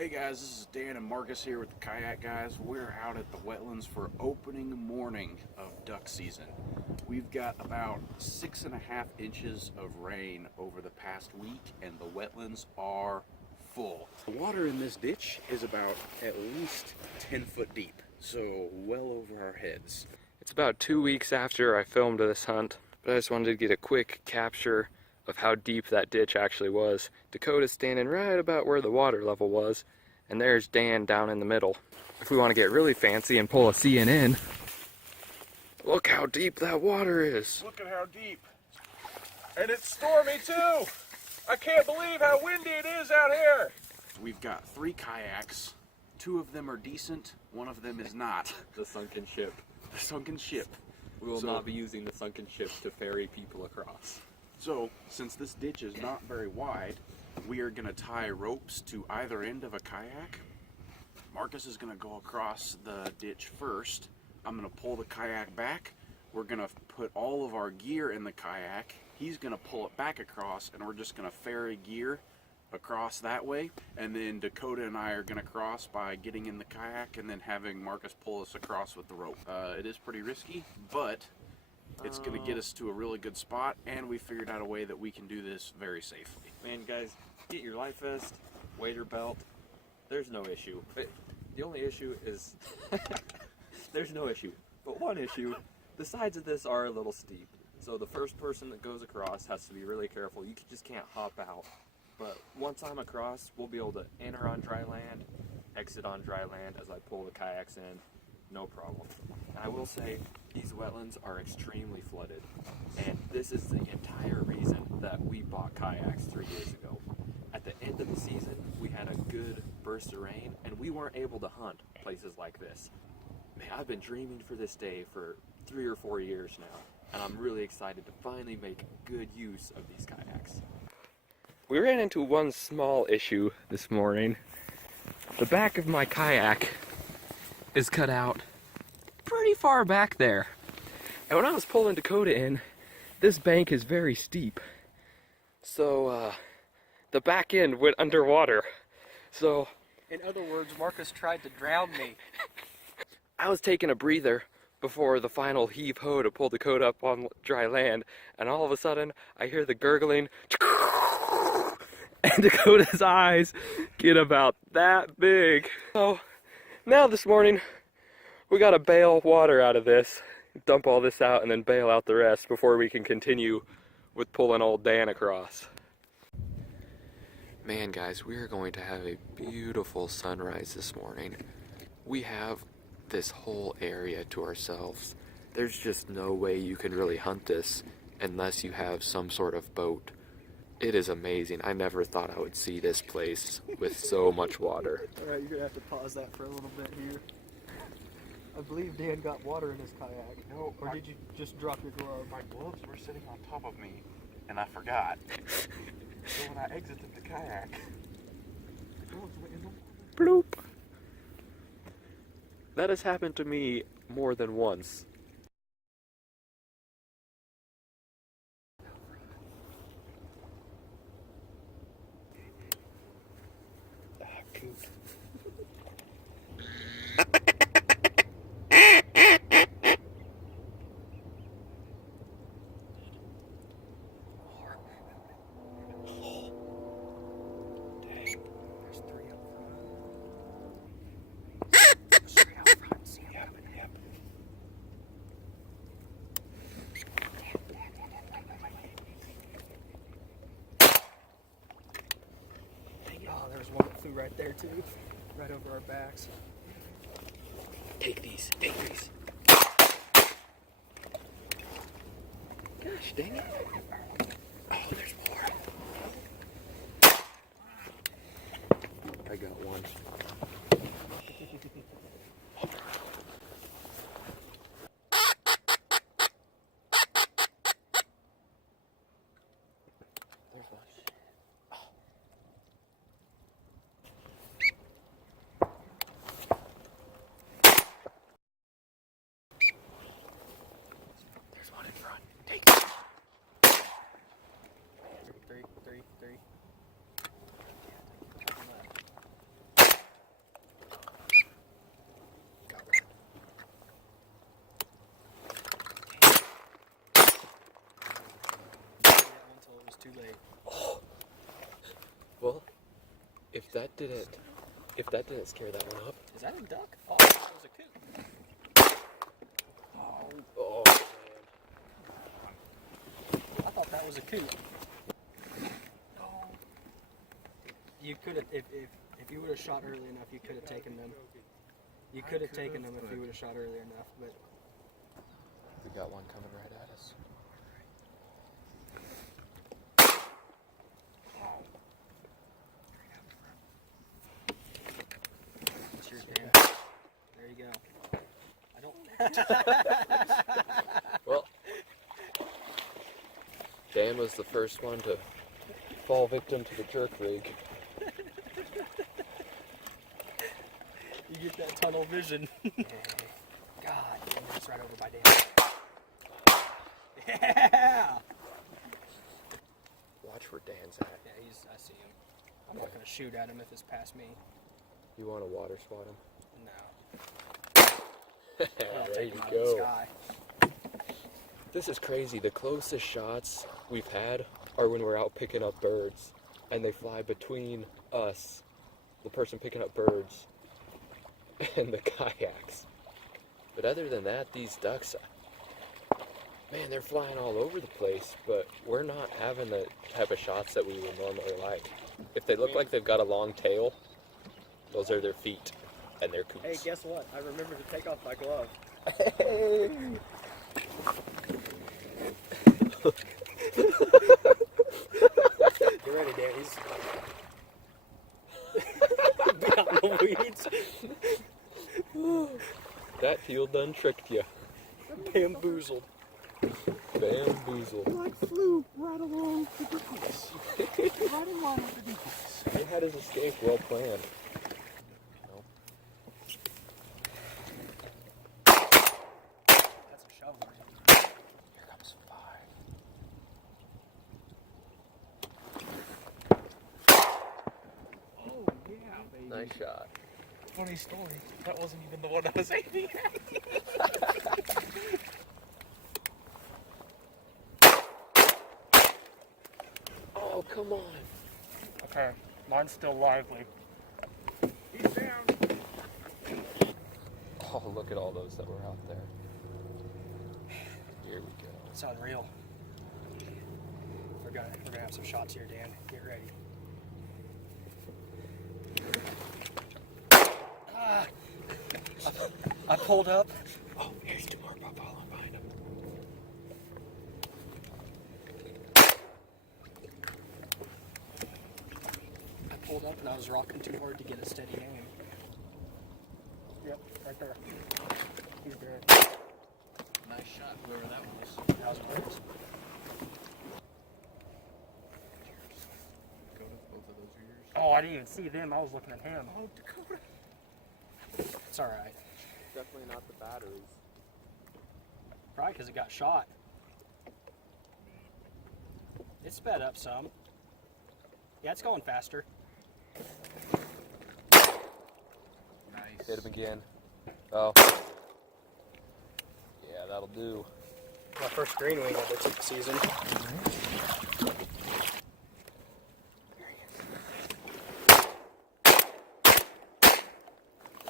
Hey guys, this is Dan and Marcus here with the Kayak Guys. We're out at the wetlands for opening morning of duck season. We've got about 6.5 inches of rain over the past week and the wetlands are full. The water in this ditch is about at least 10 foot deep, so well over our heads. It's about 2 weeks after I filmed this hunt, but I just wanted to get a quick capture of how deep that ditch actually was. Dakota's standing right about where the water level was, and there's Dan down in the middle. If we want to get really fancy and pull a CNN, look how deep that water is. Look at how deep. And it's stormy too. I can't believe how windy it is out here. We've got 3 kayaks. 2 of them are decent, 1 of them is not. The sunken ship. The sunken ship. We will not be using the sunken ship to ferry people across. So, since this ditch is not very wide, we are going to tie ropes to either end of a kayak. Marcus is going to go across the ditch first. I'm going to pull the kayak back. We're going to put all of our gear in the kayak. He's going to pull it back across, and we're just going to ferry gear across that way. And then Dakota and I are going to cross by getting in the kayak and then having Marcus pull us across with the rope. It is pretty risky, but it's going to get us to a really good spot, and we figured out a way that we can do this very safely. Man, guys, get your life vest, wader belt. There's no issue. The only issue is there's no issue. But one issue, the sides of this are a little steep. So the first person that goes across has to be really careful. You just can't hop out. But once I'm across, we'll be able to enter on dry land, exit on dry land as I pull the kayaks in. No problem. And I will say, these wetlands are extremely flooded, and this is the entire reason that we bought kayaks 3 years ago. At the end of the season, we had a good burst of rain, and we weren't able to hunt places like this. Man, I've been dreaming for this day for 3 or 4 years now, and I'm really excited to finally make good use of these kayaks. We ran into one small issue this morning. The back of my kayak is cut out pretty far back there. And when I was pulling Dakota in, this bank is very steep. So the back end went underwater. So in other words, Marcus tried to drown me. I was taking a breather before the final heave-ho to pull Dakota up on dry land, and all of a sudden I hear the gurgling, and Dakota's eyes get about that big. So now this morning we gotta bail water out of this, dump all this out, and then bail out the rest before we can continue with pulling old Dan across. Man, guys, we are going to have a beautiful sunrise this morning. We have this whole area to ourselves. There's just no way you can really hunt this unless you have some sort of boat. It is amazing. I never thought I would see this place with so much water. Alright, you're gonna have to pause that for a little bit here. I believe Dan got water in his kayak. No, or did you just drop your glove? My gloves were sitting on top of me, and I forgot. So when I exited the kayak, the gloves went in the water. Bloop. That has happened to me more than once. Oh, there's one that flew right there too. Right over our backs. Take these, take these. Gosh dang it. Oh, there's more. I got one. There's one. There's one in front. Take it. Three. If that didn't scare that one up. Is that a duck? Oh, that was a coot. Oh I thought that was a coot. You could have, if you would have shot early enough, you could have taken them. You could have taken them if you would have shot early enough, but we got one coming right at us. it's yours, Dan. There you go. I don't. Well, Dan was the first one to fall victim to the jerk rig. You get that tunnel vision. God, damn, that's right over by Dan. Yeah! Watch where Dan's at. Yeah, I see him. I'm not gonna shoot at him if it's past me. You want to water swat him? No. I'll There take you him out of the go. sky. This is crazy. The closest shots we've had are when we're out picking up birds, and they fly between us, the person picking up birds, and the kayaks. But other than that, these ducks, man, they're flying all over the place, but we're not having the type of shots that we would normally like. If they look like they've got a long tail, those are their feet and their coots. Hey, guess what? I remember to take off my glove. Get ready, Dan. He's behind the weeds. That heel done tricked you. Bamboozled. Bamboozled. Like flew right along the device. Right along the device. He had his escape well planned. That's a shovel. Here comes 5. Oh, yeah, baby. Nice shot. Funny story. That wasn't even the one I was aiming at. Oh, come on. Okay, mine's still lively. He's down. Oh, look at all those that were out there. Here we go. It's unreal. We're gonna have some shots here, Dan. Get ready. Ah, I pulled up. Oh, here's 2 more following behind him. I pulled up and I was rocking too hard to get a steady aim. Yep, right there. He's dead. Nice shot, whoever that was. That was close. Dakota, both of those are yours. Oh, I didn't even see them. I was looking at him. Oh, Dakota. It's all right. Definitely not the batteries. Probably because it got shot. It sped up some. Yeah, it's going faster. Nice. Hit him again. Oh. Yeah, that'll do. My first green wing of the season.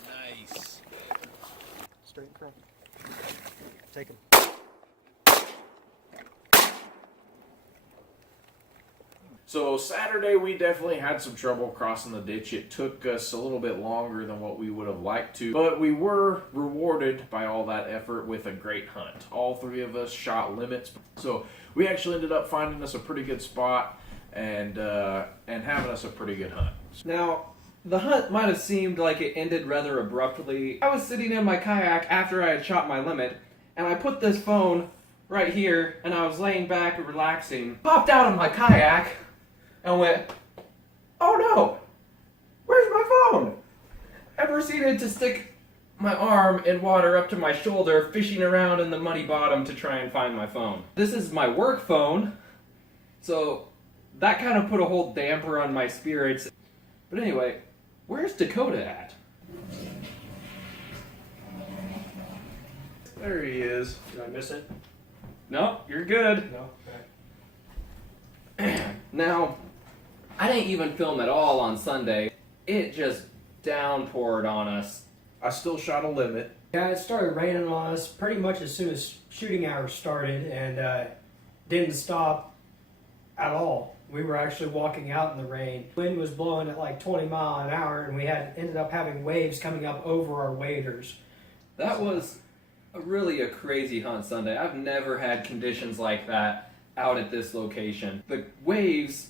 Nice. Straight in front. Take him. So Saturday we definitely had some trouble crossing the ditch. It took us a little bit longer than what we would have liked to, but we were rewarded by all that effort with a great hunt. All 3 of us shot limits, so we actually ended up finding us a pretty good spot and having us a pretty good hunt. Now, the hunt might have seemed like it ended rather abruptly. I was sitting in my kayak after I had shot my limit, and I put this phone right here, and I was laying back and relaxing. Popped out of my kayak and went, oh no, where's my phone? I proceeded to stick my arm in water up to my shoulder, fishing around in the muddy bottom to try and find my phone. This is my work phone, so that kind of put a whole damper on my spirits. But anyway, where's Dakota at? There he is. Did I miss it? No, you're good. No. Now, I didn't even film at all on Sunday. it just downpoured on us. I still shot a limit. Yeah, it started raining on us pretty much as soon as shooting hours started, and didn't stop at all. We were actually walking out in the rain. Wind was blowing at like 20 miles an hour, and we ended up having waves coming up over our waders. That was really a crazy hunt Sunday. I've never had conditions like that out at this location. The waves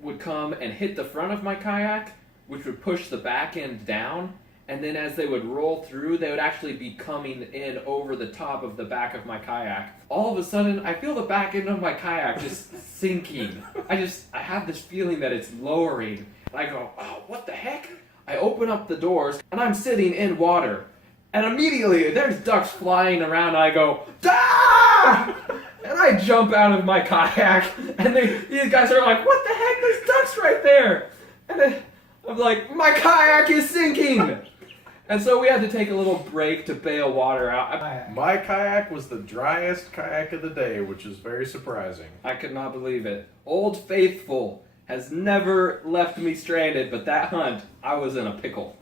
would come and hit the front of my kayak, which would push the back end down, and then as they would roll through, they would actually be coming in over the top of the back of my kayak. All of a sudden, I feel the back end of my kayak just sinking. I have this feeling that it's lowering. And I go, oh, what the heck? I open up the doors, and I'm sitting in water. And immediately, there's ducks flying around, and I go, ah! And I jump out of my kayak, and these guys are like, what the heck? There's ducks right there! And then I'm like, my kayak is sinking! And so we had to take a little break to bail water out. My kayak was the driest kayak of the day, which is very surprising. I could not believe it. Old Faithful has never left me stranded, but that hunt, I was in a pickle.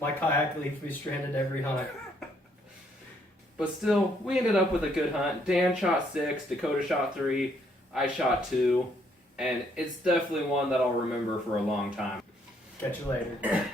My kayak leaves me stranded every hunt. But still, we ended up with a good hunt. Dan shot 6, Dakota shot 3, I shot 2, and it's definitely one that I'll remember for a long time. Catch you later.